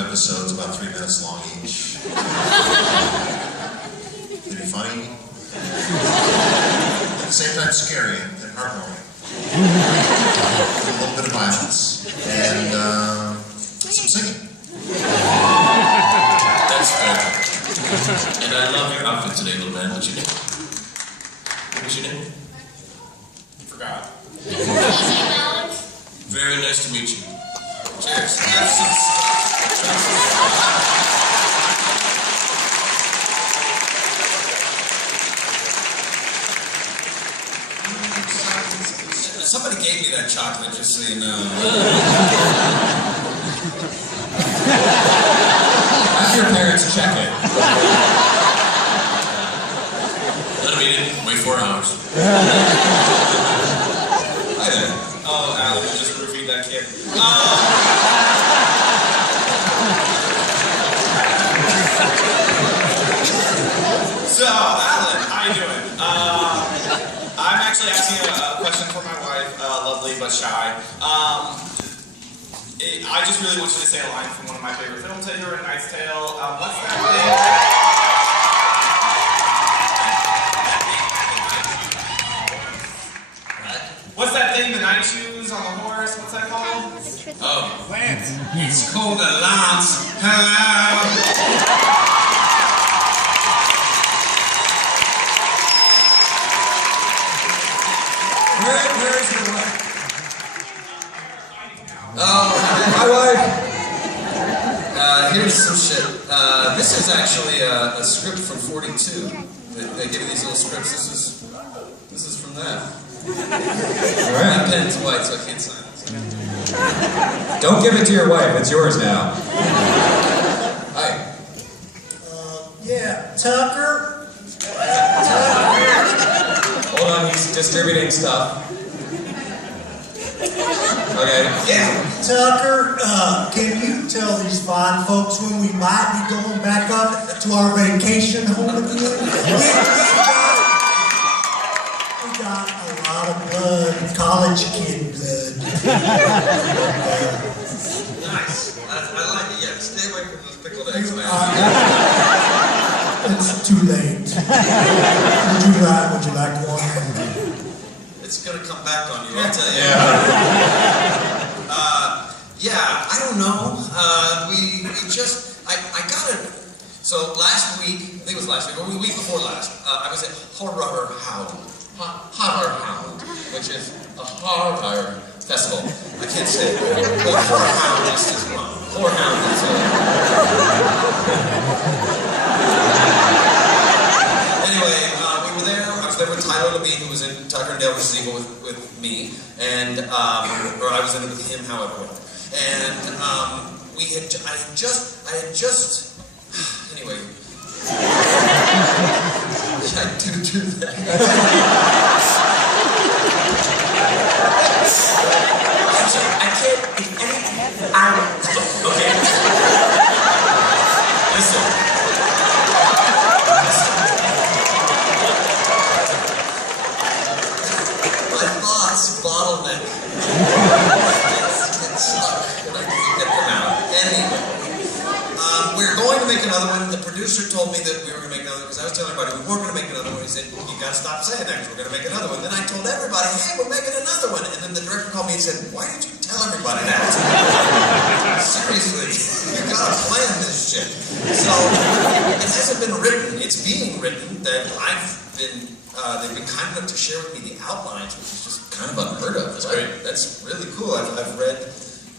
episodes, about 3 minutes long each. Pretty funny. At the same time, scary and heartwarming. A little bit of violence. And some singing. That's fair. And I love your outfit today, little man. What's your name? What's your name? Forgot. Very nice to meet you. Cheers. Somebody gave me that chocolate, just so you know. Have your parents check it. Let them eat it. Wait 4 hours. Hi there. Oh, Alan, just roofied that kid. So, Alan, how you doing? I'm actually asking a question for my wife, lovely but shy. I just really want you to say a line from one of my favorite films that you're in, Knight's Tale. What's that thing? What's that thing the knight shoes on the horse? What's that called? Oh, Lance. It's called a lance. Hello. Where is your wife? Oh, my wife. Here's some shit. This is actually a script from 42. They give you these little scripts. This is from that. My pen's white, so I can't sign it. Don't give it to your wife. It's yours now. Hi. Yeah, Tucker. Hold on, he's distributing stuff. Okay. Yeah. Tucker, can you tell these fine folks when we might be going back up to our vacation home again? We got a lot of blood, college kid blood. Nice. I like it. Yeah, stay away from those pickled eggs, man. It's too late. Would you like one? It's gonna come back on you, I'll tell you. Yeah. I don't know. We just, I got it. So last week, I think it was last week, or the week before last, I was at Horror Hound, which is a horror festival. I can't say it. Well, Horror Hound is wrong. Horror Hound is Anyway, we were there. I was there with Tyler Levine, who was in Tucker and Dale vs. Evil with me, and or I was in it with him, however. And I had just anyway. I do that. Actually, I can't. Okay. Listen. My thoughts bottleneck. It's stuck, and I can't get them out. Anyway, we're going to make another one. The producer told me that we were going to make another one because I was telling everybody we weren't going to make another one. He said, "You got to stop saying that because we're going to make another one." Then I told everybody, "Hey, we're making another one." And then the director called me and said, "Why did you tell everybody that?" Seriously, you got to plan this shit. So it hasn't been written. It's being written. That they've been kind enough to share with me the outlines, which is just kind of unheard of. That's great. That's really cool. I've read,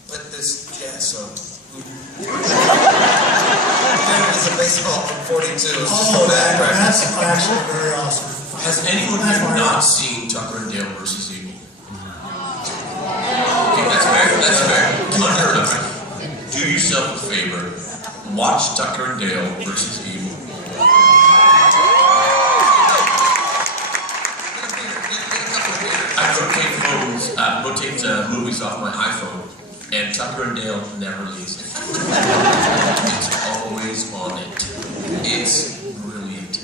but this, yeah, so. It's a baseball from 42. It's just That's actually very awesome. Has anyone here not seen Tucker and Dale vs. Evil? Okay, that's fair. That's fair. Unheard of. Do yourself a favor. Watch Tucker and Dale vs. Evil. I rotate movies off my iPhone, and Tucker and Dale never leaves it. It's always on it. It's brilliant.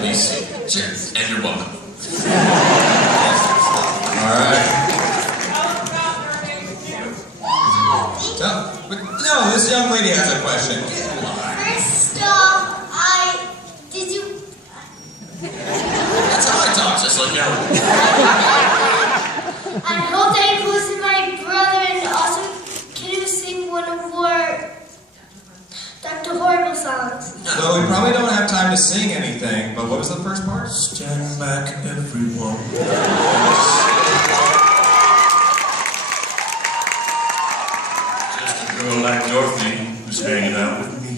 Please see. Cheers. And you're welcome. Alright. No, this this young lady has a question. First off, did you... That's how I talk, just like you. I hope that includes my brother, and also, can you sing one of our Dr. Horrible songs? Well, we probably don't have time to sing anything, but what was the first part? Stand back, everyone. Just a girl like Dorothy who's hanging out with me.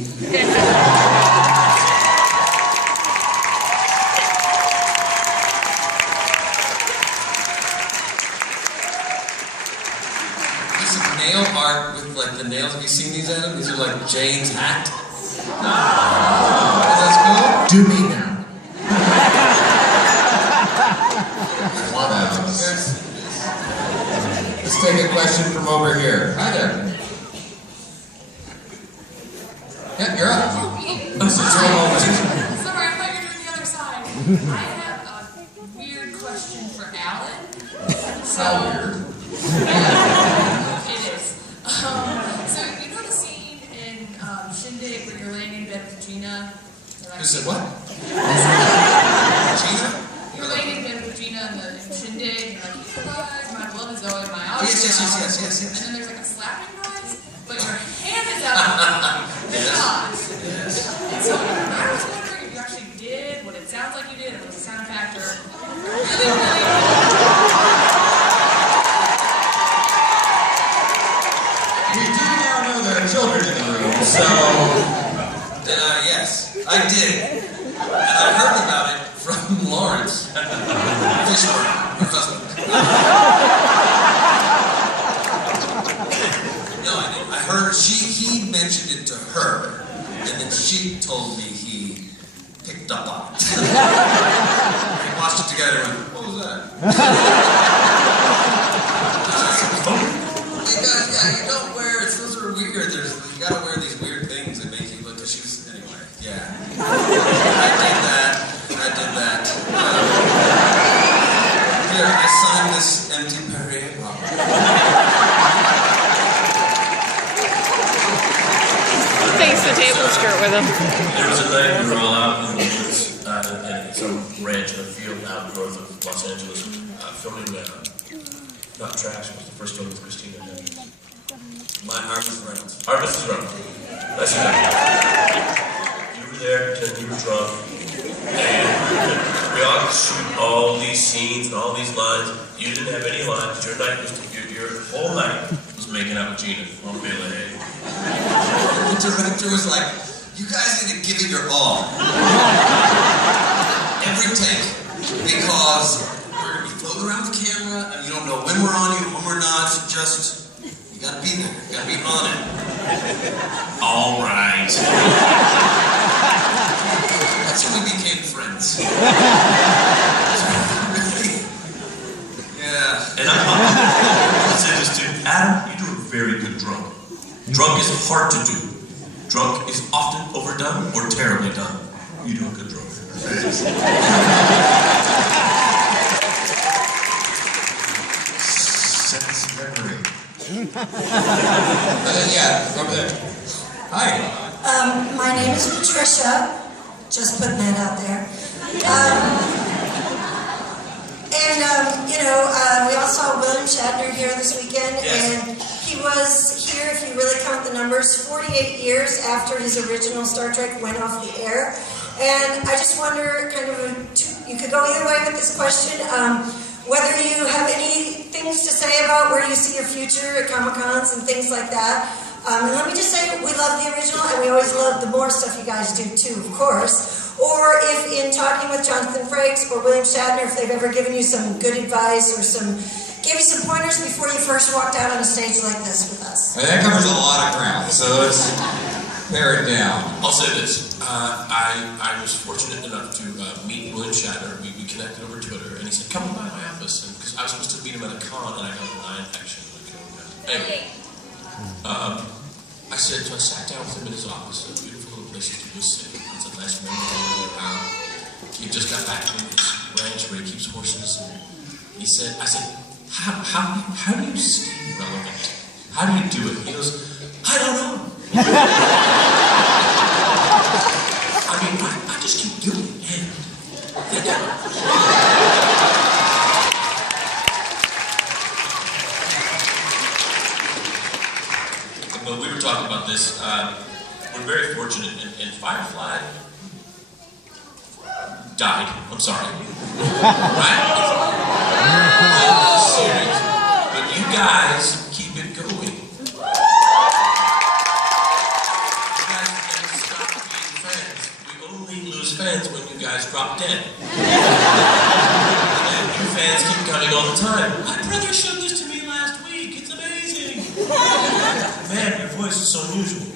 This is nail art with like the nails. Have you seen these, Adam? These are like Jane's hat. That's cool. Do me now. Let's take a question from over here. Hi there. Yeah, you're up. This is your moment. Sorry, I thought you were doing the other side. I have a weird question for Alan. How weird. It is. So you know the scene in Shindig where you're laying in bed with Gina? Who said what? Gina? You're laying in bed with Gina in Shindig, and you're like, surprise, my blood is going, my Oh, eyes yes. And then there's like a slapping noise, but your hand is out. It's not. And so I was wondering if you actually did what it sounds like you did, if it was a sound effect, or really. We do now know there are children in the room, so... Yes, I did. And I heard about it from Lawrence Fishburne, her husband. No, I didn't. I heard he mentioned it to her, and then she told me he picked up on it. We watched it together and went, what was that? You don't wear it. Those are weird. You gotta wear these weird things that make you look. Cause she was anyway. Yeah. I did that. Here, I signed this empty Perrier bottle. Takes the table skirt with him. There was a night we were all out in the woods in some ranch in a field out north of Los Angeles, filming Not Trash. It was the first one with Christina. My Mrs. Reynolds. Our Mrs. Reynolds. That's your name. You were there because you were drunk. And we all had to shoot all these scenes and all these lines. You didn't have any lines. Your whole night was making out with Gina on Bailey Hay. The director was like, you guys need to give it your all. Every take. Because we're going to be floating around the camera, and you don't know when we're on you and when we're not. Just, you got to be there. You got to be on it. All right. That's when we became friends. Really? Yeah. And I said this to Adam, you do a very good drunk. Drunk is hard to do. Drunk is often overdone or terribly done. You do a good drunk. Sense memory. Yeah, over there. Hi. My name is Patricia. Just putting that out there. We all saw William Shatner here this weekend, and he was here, if you really count the numbers, 48 years after his original Star Trek went off the air. And I just wonder, you could go either way with this question, whether you have any things to say about where you see your future at Comic-Cons and things like that. And let me just say, we love the original, and we always love the more stuff you guys do too, of course. Or if in talking with Jonathan Frakes or William Shatner, if they've ever given you some good advice or gave you some pointers before you first walked out on a stage like this with us. And that covers a lot of ground, so let's pare it down. I'll say this. I was fortunate enough to meet William Shatner. We connected over Twitter, and he said, come by my office. Because I was supposed to meet him at a con, and I got a line action. Anyway, I sat down with him in his office, a beautiful little place to just sit. It's a nice room. He just got back from his ranch where he keeps horses. And I said, how do you stay relevant? How do you do it? He goes, I don't know. I mean, I just keep doing it. But we were talking about this. We're very fortunate, and Firefly died. I'm sorry. Right? Serious. But you guys keep it going. You guys never stop being friends. We only lose fans when you guys drop dead. And new fans keep coming all the time. My brother showed this to me last week. It's amazing. Man, your voice is so unusual.